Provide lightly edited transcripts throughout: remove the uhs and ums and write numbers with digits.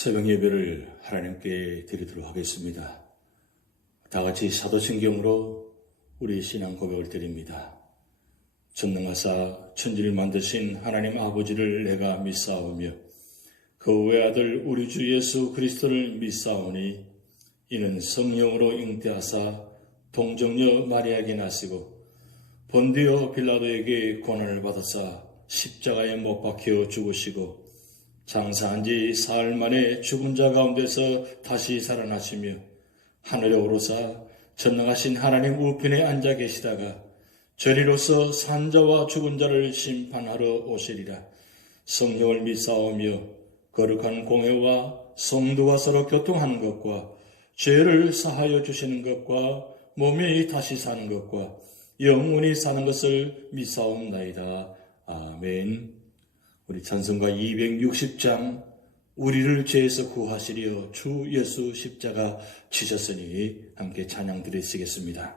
새벽 예배를 하나님께 드리도록 하겠습니다. 다 같이 사도신경으로 우리 신앙 고백을 드립니다. 전능하사 천지를 만드신 하나님 아버지를 내가 믿사오며 그 외아들 우리 주 예수 그리스도를 믿사오니 이는 성령으로 잉태하사 동정녀 마리아에게 나시고 본디오 빌라도에게 고난을 받아사 십자가에 못 박혀 죽으시고 장사한 지 사흘 만에 죽은 자 가운데서 다시 살아나시며 하늘에 오르사 전능하신 하나님 우편에 앉아 계시다가 저리로서 산자와 죽은 자를 심판하러 오시리라. 성령을 믿사오며 거룩한 공회와 성도가 서로 교통하는 것과 죄를 사하여 주시는 것과 몸이 다시 사는 것과 영원히 사는 것을 믿사옵나이다. 아멘. 우리 찬송가 260장 우리를 죄에서 구하시려 주 예수 십자가 지셨으니 함께 찬양 드리시겠습니다.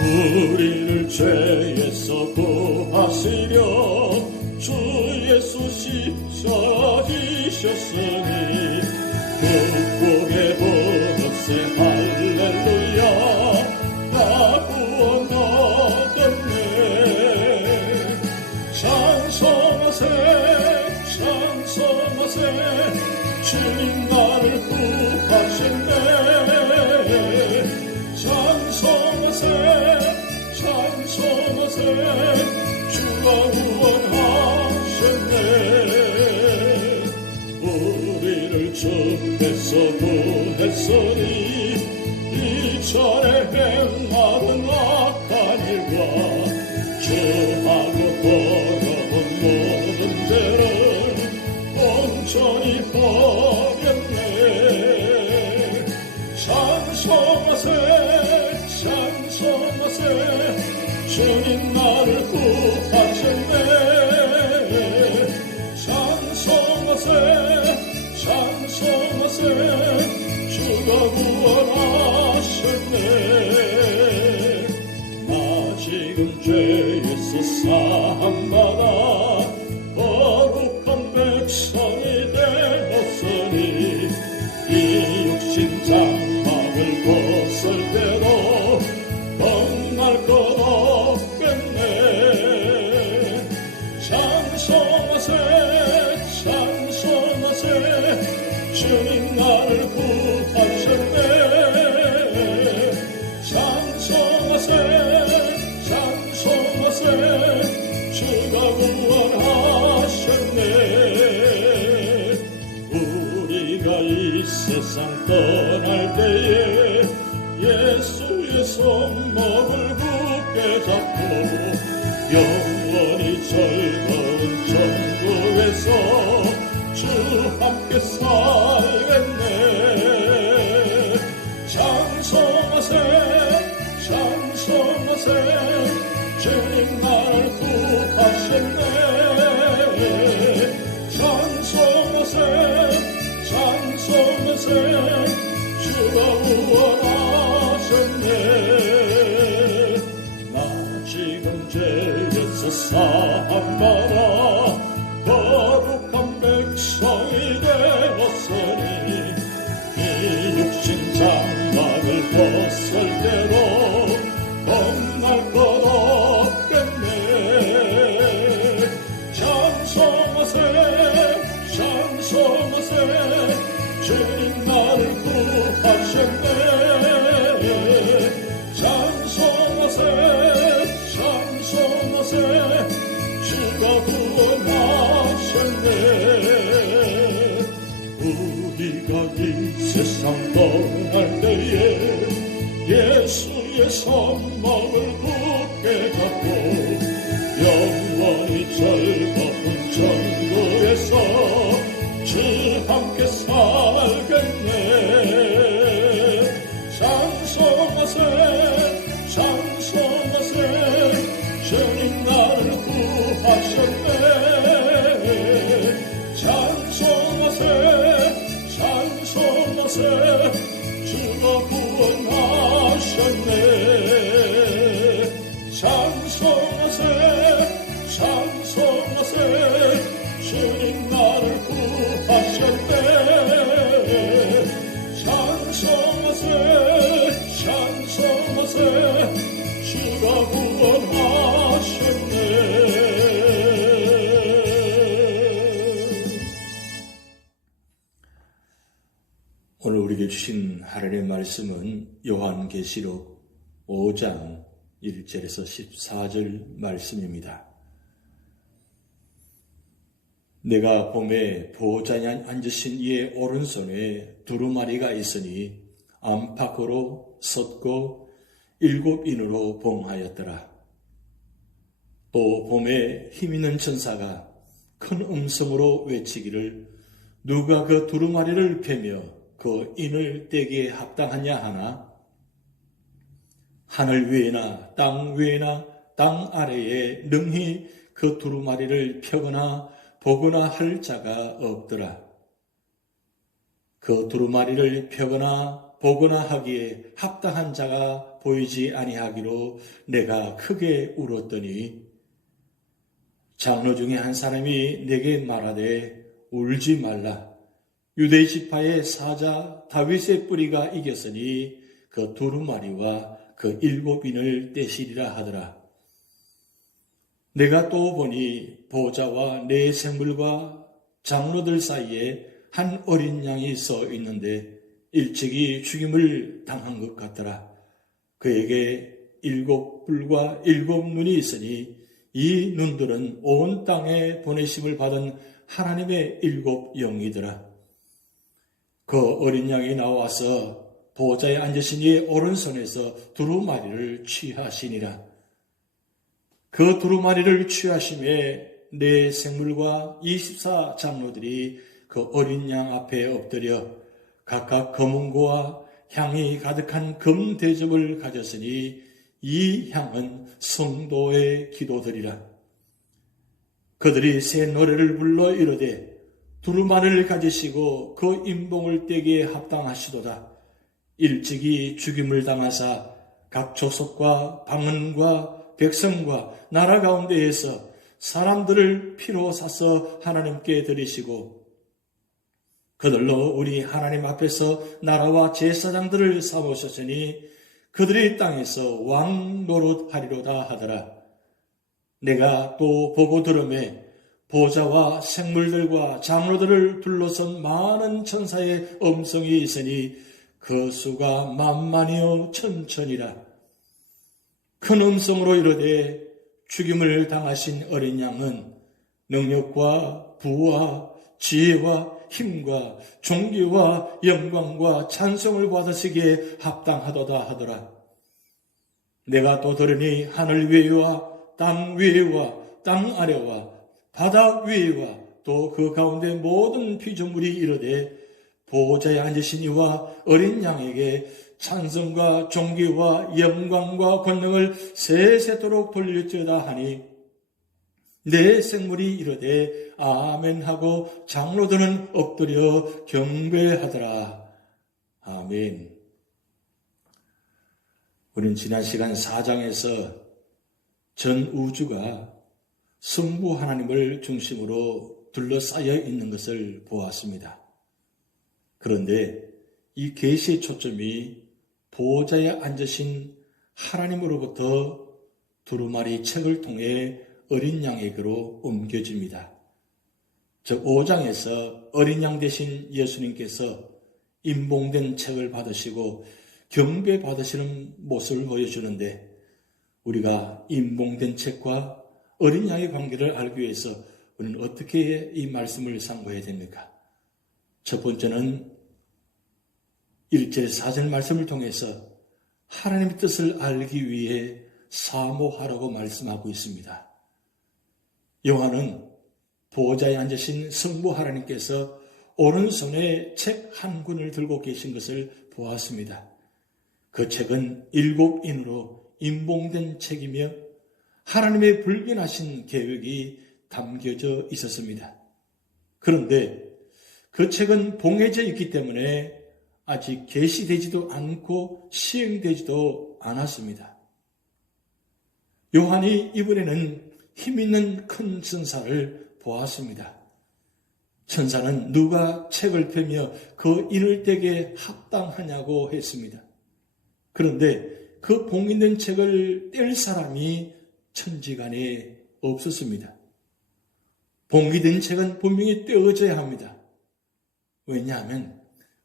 우리를 죄에서 구하시려 주 예수 십자가 지셨으니 극복의 보너스 할렐루야 나 구원 얻었네. 찬송하세 찬송하세 주님 나를 구하셨네. 찬송하세 찬송하세 주가 구원하셨네. 주께서 구했으니 이전에 행하던 악한 일과 죄하고 더러운 모든 죄를 온전히 버렸네. 찬송하세 찬송하세 주님 나를 구하셨네. 찬송하세 찬송하세 주가 구원하셨네. 나 지금 죄에서 사함받아 거룩한 백성이 되었으니 이 육신 장막을 벗을 때도 겁날 것 없겠네. 찬송하세 찬송하세 주님 나를 구하셨네. 찬송하세 찬송하세 주가 구원하셨네. 우리가 이 세상 떠날 때에 예수의 손목을 굳게 잡고 영원히 즐거운 천국에서 주 함께 살겠네. 찬송하세 찬송하세 주님 나를 구하셨네. 찬송하세 찬송하세 주가 구원하셨네. 나 지금 죄에서 사함받아 거룩한 백성이 되었으니 이 육신 장막을 벗을 때로 겁날 것 없겠네. 찬송하세 찬송하세 주님 나를 구하셨네. 찬송하세 찬송하세 주가 구원하셨네. 우리가 이 세상 떠날 때에 예수의 손목을 굳게 잡고 영원히 즐거운 천국에서 주 함께 살겠네. 찬송하세 찬송하세 주님 나를 구하셨네. 찬송하세 찬송하세 주가 구원하셨네. 주신 하나님의 말씀은 요한계시록 5장 1절에서 14절 말씀입니다. 내가 봄에 보호자에 앉으신 이의 오른손에 두루마리가 있으니 안팎으로 섰고 7인으로 봉하였더라. 또 봄에 힘있는 천사가 큰 음성으로 외치기를 누가 그 두루마리를 펴며 그 인을 떼기에 합당하냐 하나 하늘 위에나 땅 위에나 땅 아래에 능히 그 두루마리를 펴거나 보거나 할 자가 없더라. 그 두루마리를 펴거나 보거나 하기에 합당한 자가 보이지 아니하기로 내가 크게 울었더니 장로 중에 한 사람이 내게 말하되 울지 말라. 유대 지파의 사자 다윗의 뿌리가 이겼으니 그 두루마리와 그 7인을 떼시리라 하더라. 내가 또 보니 보호자와 네 생물과 장로들 사이에 한 어린 양이 서 있는데 일찍이 죽임을 당한 것 같더라. 그에게 7뿔과 7눈이 있으니 이 눈들은 온 땅에 보내심을 받은 하나님의 7영이더라. 그 어린 양이 나와서 보호자에 앉으신 이의 오른손에서 두루마리를 취하시니라. 그 두루마리를 취하심에 네 생물과 24 장로들이 그 어린 양 앞에 엎드려 각각 검은고와 향이 가득한 금 대접을 가졌으니 이 향은 성도의 기도들이라. 그들이 새 노래를 불러 이르되 두루마리를 가지시고 그 인봉을 떼기에 합당하시도다. 일찍이 죽임을 당하사 각 족속과 방언과 백성과 나라 가운데에서 사람들을 피로 사서 하나님께 드리시고 그들로 우리 하나님 앞에서 나라와 제사장들을 삼으셨으니 그들이 땅에서 왕 노릇하리로다 하더라. 내가 또 보고 들으매 보호자와 생물들과 장로들을 둘러선 많은 천사의 음성이 있으니 그 수가 만만이요 천천이라. 큰 음성으로 이르되 죽임을 당하신 어린 양은 능력과 부와 지혜와 힘과 존귀와 영광과 찬송을 받으시기에 합당하도다 하더라. 내가 또 들으니 하늘 위에와 땅 위에와 땅 아래와 바다 위에와 또 그 가운데 모든 피조물이 이르되 보호자에 앉으신 이와 어린 양에게 찬송과 존귀와 영광과 권능을 세세토록 돌릴지어다 하니 내 생물이 이르되 아멘 하고 장로들은 엎드려 경배하더라. 아멘. 우리는 지난 시간 4장에서 전 우주가 성부 하나님을 중심으로 둘러싸여 있는 것을 보았습니다. 그런데 이 계시의 초점이 보호자에 앉으신 하나님으로부터 두루마리 책을 통해 어린 양에게로 옮겨집니다. 즉 5장에서 어린 양 대신 예수님께서 인봉된 책을 받으시고 경배 받으시는 모습을 보여주는데 우리가 인봉된 책과 어린 양의 관계를 알기 위해서 우리는 어떻게 이 말씀을 상고해야 됩니까? 첫 번째는 1절 4절 말씀을 통해서 하나님의 뜻을 알기 위해 사모하라고 말씀하고 있습니다. 요한은 보호자에 앉으신 성부 하나님께서 오른손에 책 한 권을 들고 계신 것을 보았습니다. 그 책은 7인으로 인봉된 책이며 하나님의 불변하신 계획이 담겨져 있었습니다. 그런데 그 책은 봉해져 있기 때문에 아직 계시되지도 않고 시행되지도 않았습니다. 요한이 이번에는 힘있는 큰 천사를 보았습니다. 천사는 누가 책을 펴며 그 인을 떼게 합당하냐고 했습니다. 그런데 그 봉인된 책을 뗄 사람이 천지간에 없었습니다. 봉인된 책은 분명히 떼어져야 합니다. 왜냐하면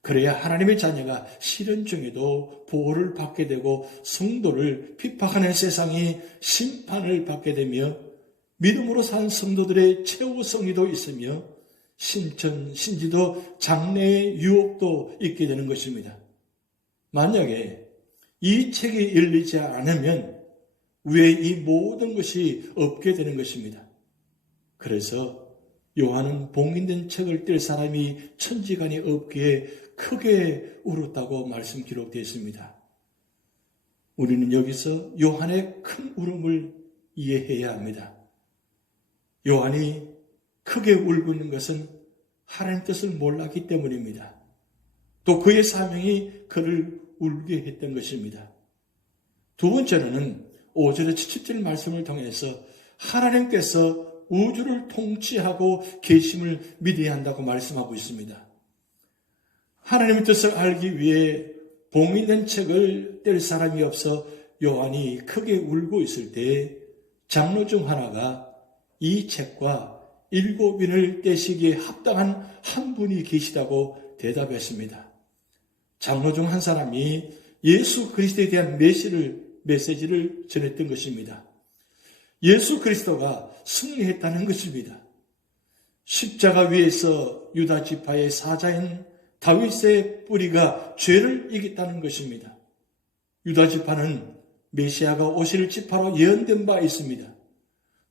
그래야 하나님의 자녀가 시련 중에도 보호를 받게 되고 성도를 핍박하는 세상이 심판을 받게 되며 믿음으로 산 성도들의 최후 승리도 있으며 신천, 신지도 장래의 유혹도 있게 되는 것입니다. 만약에 이 책이 열리지 않으면 위에 이 모든 것이 없게 되는 것입니다. 그래서 요한은 봉인된 책을 뗄 사람이 천지간이 없기에 크게 울었다고 말씀 기록되어 있습니다. 우리는 여기서 요한의 큰 울음을 이해해야 합니다. 요한이 크게 울고 있는 것은 하나님 뜻을 몰랐기 때문입니다. 또 그의 사명이 그를 울게 했던 것입니다. 두 번째로는 5절의 70절 말씀을 통해서 하나님께서 우주를 통치하고 계심을 믿어야 한다고 말씀하고 있습니다. 하나님의 뜻을 알기 위해 봉인된 책을 뗄 사람이 없어 요한이 크게 울고 있을 때 장로 중 하나가 이 책과 7인을 떼시기에 합당한 한 분이 계시다고 대답했습니다. 장로 중 한 사람이 예수 그리스도에 대한 메시지를 전했던 것입니다. 예수 그리스도가 승리했다는 것입니다. 십자가 위에서 유다 지파의 사자인 다윗의 뿌리가 죄를 이겼다는 것입니다. 유다 지파는 메시아가 오실 지파로 예언된 바 있습니다.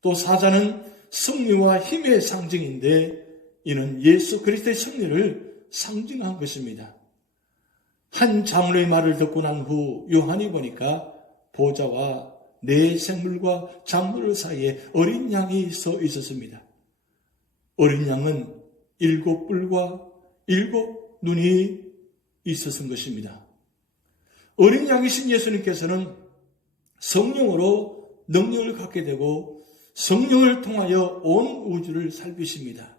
또 사자는 승리와 힘의 상징인데 이는 예수 그리스도의 승리를 상징한 것입니다. 한 장로의 말을 듣고 난 후 요한이 보니까 보좌와 네 생물과 장로들 사이에 어린 양이 서 있었습니다. 어린 양은 7뿔과 7눈이 있었던 것입니다. 어린 양이신 예수님께서는 성령으로 능력을 갖게 되고 성령을 통하여 온 우주를 살피십니다.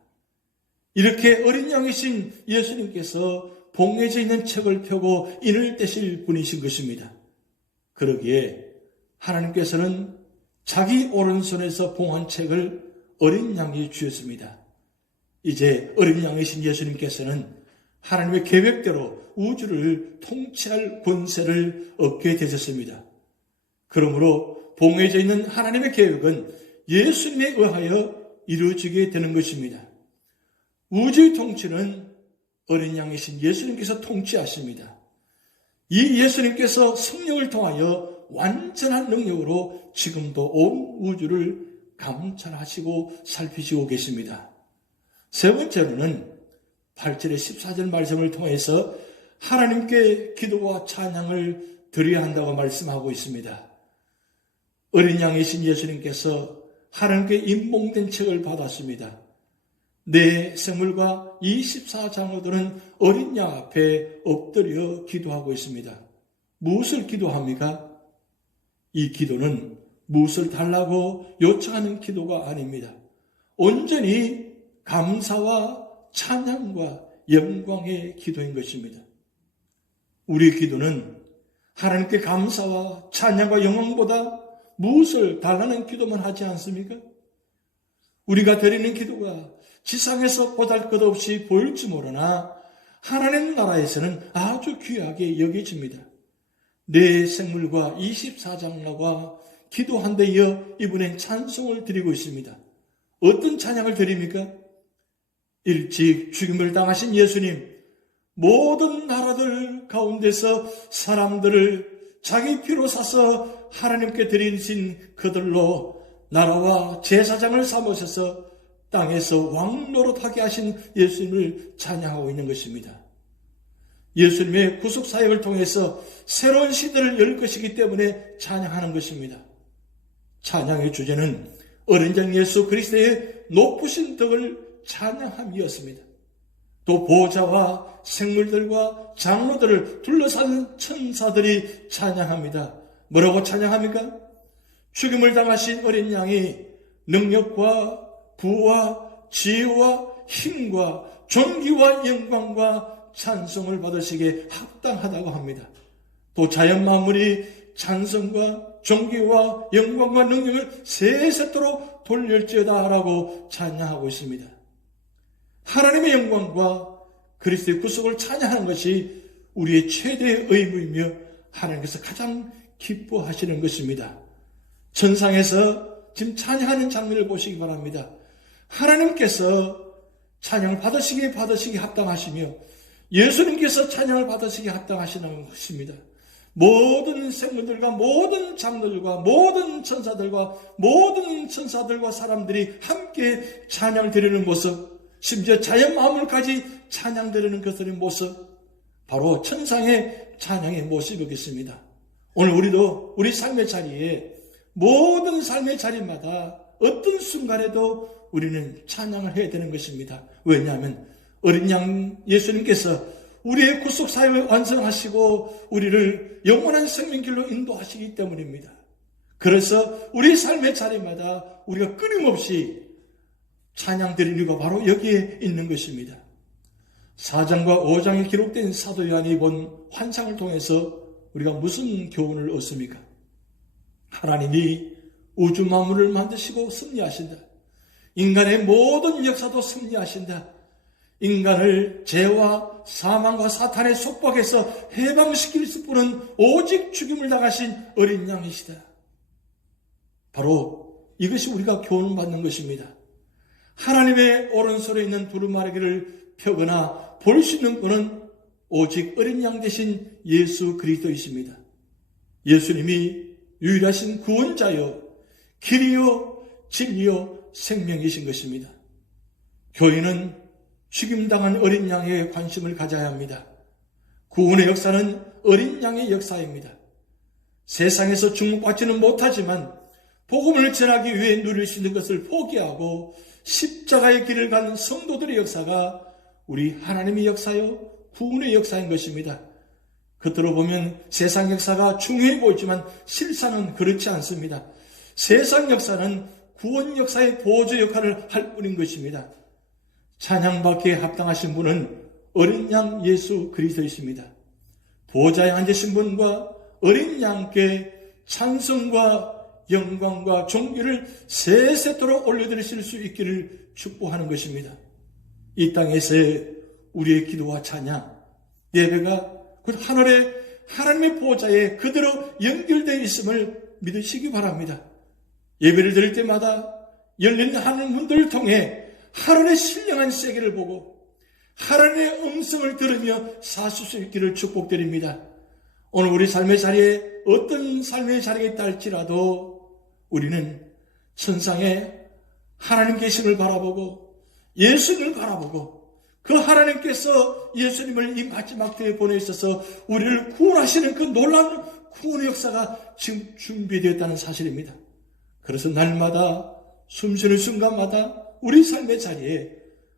이렇게 어린 양이신 예수님께서 봉해져 있는 책을 펴고 인을 떼실 분이신 것입니다. 그러기에 하나님께서는 자기 오른손에서 봉한 책을 어린 양이 주었습니다. 이제 어린 양이신 예수님께서는 하나님의 계획대로 우주를 통치할 권세를 얻게 되셨습니다. 그러므로 봉해져 있는 하나님의 계획은 예수님에 의하여 이루어지게 되는 것입니다. 우주의 통치는 어린 양이신 예수님께서 통치하십니다. 이 예수님께서 성령을 통하여 완전한 능력으로 지금도 온 우주를 감찰하시고 살피시고 계십니다. 세 번째로는 8절의 14절 말씀을 통해서 하나님께 기도와 찬양을 드려야 한다고 말씀하고 있습니다. 어린 양이신 예수님께서 하나님께 임봉된 책을 받았습니다. 네 생물과 24장로들은 어린 양 앞에 엎드려 기도하고 있습니다. 무엇을 기도합니까? 이 기도는 무엇을 달라고 요청하는 기도가 아닙니다. 온전히 감사와 찬양과 영광의 기도인 것입니다. 우리 기도는 하나님께 감사와 찬양과 영광보다 무엇을 달라는 기도만 하지 않습니까? 우리가 드리는 기도가 지상에서 보잘것없이 보일지 모르나 하나님 나라에서는 아주 귀하게 여겨집니다. 네 생물과 24장로가 기도한 데 이어 이번엔 찬송을 드리고 있습니다. 어떤 찬양을 드립니까? 일찍 죽임을 당하신 예수님, 모든 나라들 가운데서 사람들을 자기 피로 사서 하나님께 드리신 그들로 나라와 제사장을 삼으셔서 땅에서 왕노릇하게 하신 예수님을 찬양하고 있는 것입니다. 예수님의 구속사역을 통해서 새로운 시대를 열 것이기 때문에 찬양하는 것입니다. 찬양의 주제는 어린 양 예수 그리스도의 높으신 덕을 찬양함이었습니다. 또 보좌와 생물들과 장로들을 둘러싼 천사들이 찬양합니다. 뭐라고 찬양합니까? 죽임을 당하신 어린 양이 능력과 부와 지혜와 힘과 존귀와 영광과 찬송을 받으시기에 합당하다고 합니다. 또 자연 만물이 찬송과 존귀와 영광과 능력을 세세토록 돌릴지어다 라고 찬양하고 있습니다. 하나님의 영광과 그리스도의 구속을 찬양하는 것이 우리의 최대의 의무이며 하나님께서 가장 기뻐하시는 것입니다. 천상에서 지금 찬양하는 장면을 보시기 바랍니다. 하나님께서 찬양을 받으시기 합당하시며 예수님께서 찬양을 받으시기 합당하시는 것입니다. 모든 생물들과 모든 장로들과 모든 천사들과 사람들이 함께 찬양을 드리는 모습, 심지어 자연 만물까지 찬양 드리는 것들의 모습, 바로 천상의 찬양의 모습이겠습니다. 오늘 우리도 우리 삶의 자리에 모든 삶의 자리마다 어떤 순간에도 우리는 찬양을 해야 되는 것입니다. 왜냐하면 어린 양 예수님께서 우리의 구속 사역을 완성하시고 우리를 영원한 생명길로 인도하시기 때문입니다. 그래서 우리 삶의 자리마다 우리가 끊임없이 찬양 드리는 이유가 바로 여기에 있는 것입니다. 4장과 5장에 기록된 사도 요한이 본 환상을 통해서 우리가 무슨 교훈을 얻습니까? 하나님이 우주 만물을 만드시고 섭리하신다. 인간의 모든 역사도 섭리하신다. 인간을 죄와 사망과 사탄의 속박에서 해방시킬 뿐은 오직 죽임을 당하신 어린 양이시다. 바로 이것이 우리가 교훈받는 것입니다. 하나님의 오른손에 있는 두루마리를 펴거나 볼 수 있는 분은 오직 어린 양 대신 예수 그리스도이십니다. 예수님이 유일하신 구원자여 길이요 진리요 생명이신 것입니다. 교회는 죽임당한 어린 양에 관심을 가져야 합니다. 구원의 역사는 어린 양의 역사입니다. 세상에서 주목받지는 못하지만 복음을 전하기 위해 누릴 수 있는 것을 포기하고 십자가의 길을 가는 성도들의 역사가 우리 하나님의 역사요 구원의 역사인 것입니다. 겉으로 보면 세상 역사가 중요해 보이지만 실상은 그렇지 않습니다. 세상 역사는 구원 역사의 보조 역할을 할 뿐인 것입니다. 찬양받기에 합당하신 분은 어린 양 예수 그리스도이십니다. 보좌에 앉으신 분과 어린 양께 찬송과 영광과 존귀를 세세토록 올려드리실 수 있기를 축복하는 것입니다. 이 땅에서의 우리의 기도와 찬양, 예배가 그 하늘의 하나님의 보좌에 그대로 연결되어 있음을 믿으시기 바랍니다. 예배를 드릴 때마다 열린 하늘 문들을 통해 하나님의 신령한 세계를 보고 하나님의 음성을 들으며 사실 수 있기를 축복드립니다. 오늘 우리 삶의 자리에 어떤 삶의 자리에 있다 할지라도 우리는 천상에 하나님 계심을 바라보고 예수님을 바라보고 그 하나님께서 예수님을 이 마지막 때에 보내셔서 우리를 구원하시는 그 놀라운 구원의 역사가 지금 준비되었다는 사실입니다. 그래서 날마다 숨쉬는 순간마다 우리 삶의 자리에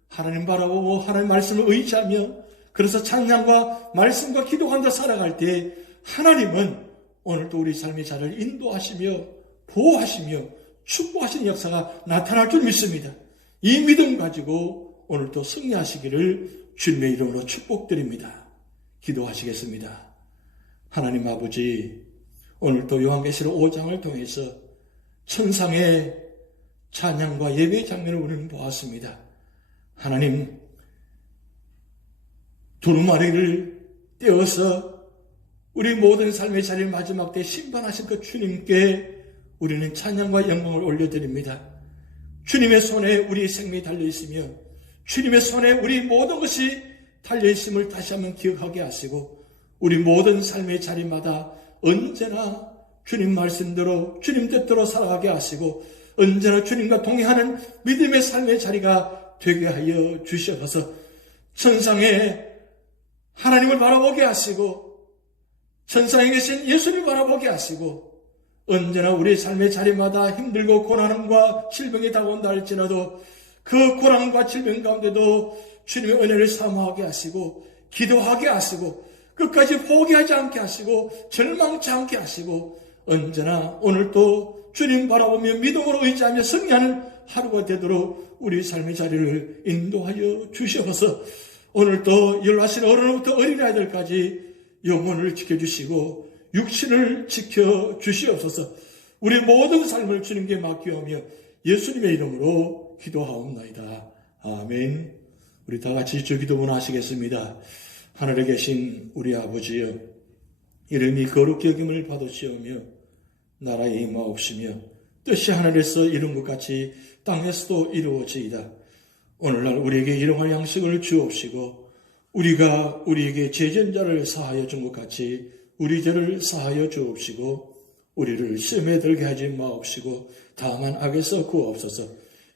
하나님 바라보고 하나님 말씀을 의지하며 그래서 찬양과 말씀과 기도하며 살아갈 때 하나님은 오늘도 우리 삶의 자리를 인도하시며 보호하시며 축복하시는 역사가 나타날 줄 믿습니다. 이 믿음 가지고 오늘도 승리하시기를 주님의 이름으로 축복드립니다. 기도하시겠습니다. 하나님 아버지, 오늘도 요한계시록 5장을 통해서 천상의 찬양과 예배의 장면을 우리는 보았습니다. 하나님, 두루마리를 떼어서 우리 모든 삶의 자리를 마지막 때 심판하신 그 주님께 우리는 찬양과 영광을 올려드립니다. 주님의 손에 우리의 생명이 달려있으며 주님의 손에 우리 모든 것이 달려있음을 다시 한번 기억하게 하시고 우리 모든 삶의 자리마다 언제나 주님 말씀대로 주님 뜻대로 살아가게 하시고 언제나 주님과 동행하는 믿음의 삶의 자리가 되게 하여 주시옵소서. 천상에 하나님을 바라보게 하시고 천상에 계신 예수님을 바라보게 하시고 언제나 우리 삶의 자리마다 힘들고 고난과 질병이 다가온다 할지라도 그 고난과 질병 가운데도 주님의 은혜를 사모하게 하시고 기도하게 하시고 끝까지 포기하지 않게 하시고 절망치 않게 하시고 언제나 오늘도 주님 바라보며 믿음으로 의지하며 승리하는 하루가 되도록 우리 삶의 자리를 인도하여 주시옵소서. 오늘도 연로하신 어른부터 어린아이들까지 영혼을 지켜주시고 육신을 지켜주시옵소서. 우리 모든 삶을 주님께 맡기오며 예수님의 이름으로 기도하옵나이다. 아멘. 우리 다 같이 주 기도문 하시겠습니다. 하늘에 계신 우리 아버지여, 이름이 거룩히 여김을 받으시오며 나라에 임하옵시며 뜻이 하늘에서 이룬 것 같이 땅에서도 이루어지이다. 오늘날 우리에게 일용할 양식을 주옵시고 우리가 우리에게 죄전자를 사하여 준 것 같이 우리 죄를 사하여 주옵시고 우리를 시험에 들게 하지 마옵시고 다만 악에서 구하옵소서.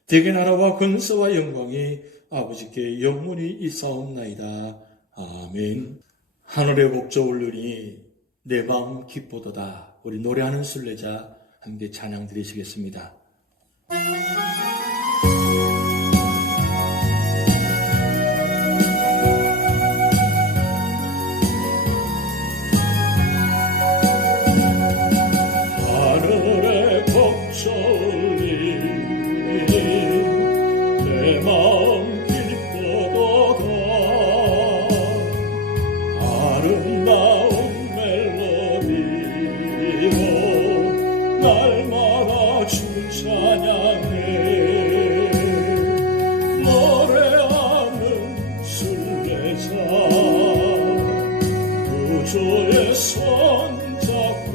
대개 나라와 권세와 영광이 아버지께 영원히 있사옵나이다. 아멘. 하늘의 복조 울르니 내 맘 기쁘도다. 우리 노래하는 순례자 함께 찬양 드리시겠습니다. 하늘의 복조 울리니 내 마음 기쁘도다. 아름다운 멜로디로 날마다 주 찬양해. 노래하는 순례자 구주의 손잡고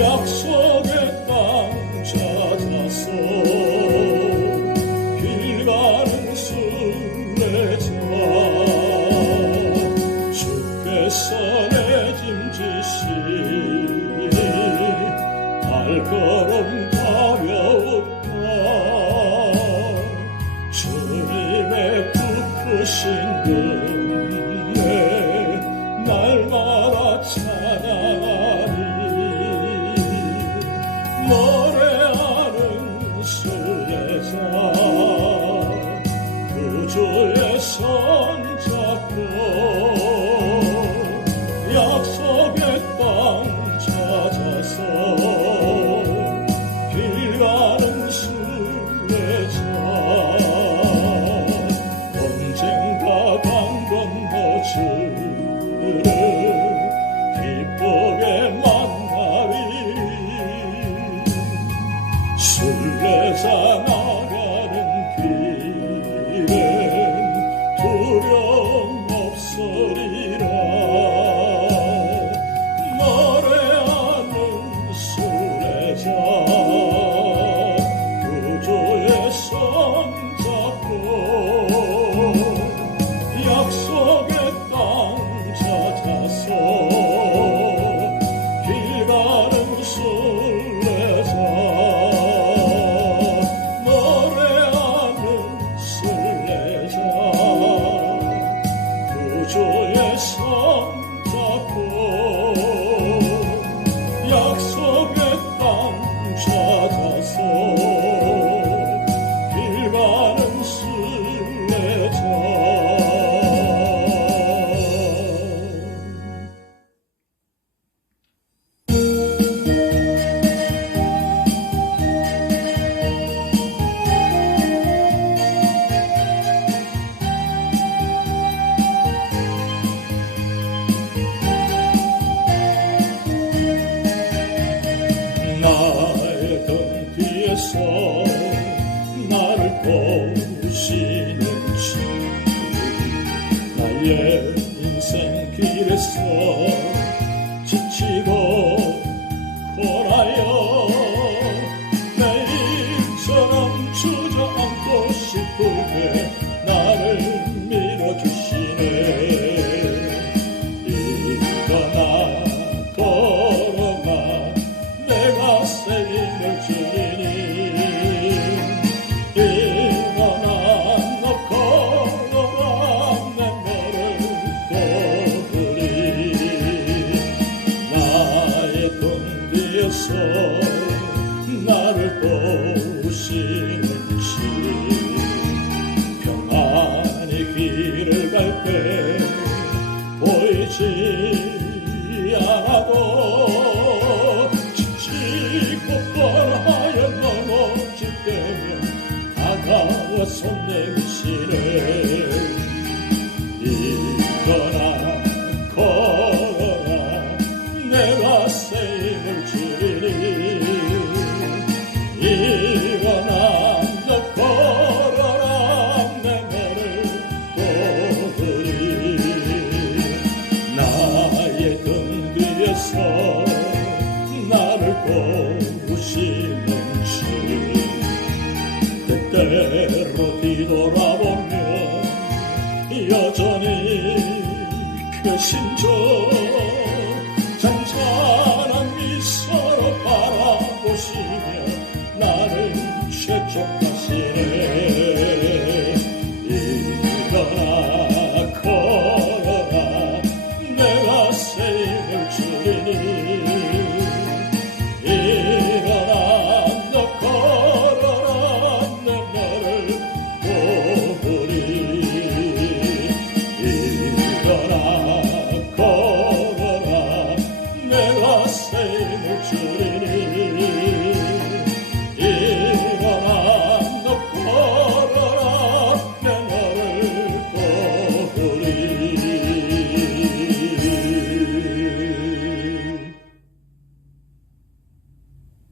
약속의 땅 찾아서 길 가는 순례자 주께서 내 짐 지시니 발걸음 가벼웠다. 주님의 부크신 은혜 날마다 찬양하리. 노래하는 순례자 구주의 손잡고 약속의 땅 찾아서 길 가는 순례자 언젠가 강 건너주를 기쁘게 만나리. 순례자 나가는 길엔 두려움 없으리라. 노래하는 순례자 구주의 손잡고 약속의 땅 찾아서 길 가는 순례자 노래하는 순례자 구주의 손잡고 약속의 땅 찾아서 길 가는 순례자. 나의 등 뒤에서 나를 도우시는 주, 나의 인생 길에서 지치고 고라여 내일처럼 주저앉고 싶을 때 나를 밀어주시네. 일어나 걸어가 내가 새 힘을 주리니. 일어나 너 걸어라 내 너를 도우리. 나의 등 뒤에서 나를 도우시는 주, 평안히 길을 갈 때 보이지 않아도 지치고 뻔하여 넘어질 때면 다가와서 내미시네. 일어나 걸어라 내가 새 힘을 주리니. 일어나 너 걸어라 위에서 나를 도우시는 주 때때로 뒤돌아보면 여전히 크신 주 잔잔한 미소로 바라보시며 나를 채촉하시네. 일어나 걸어라 내가 새 힘을 주리니 일어나 너 걸어라 내 너를 도우리 일어나 걸어라 내가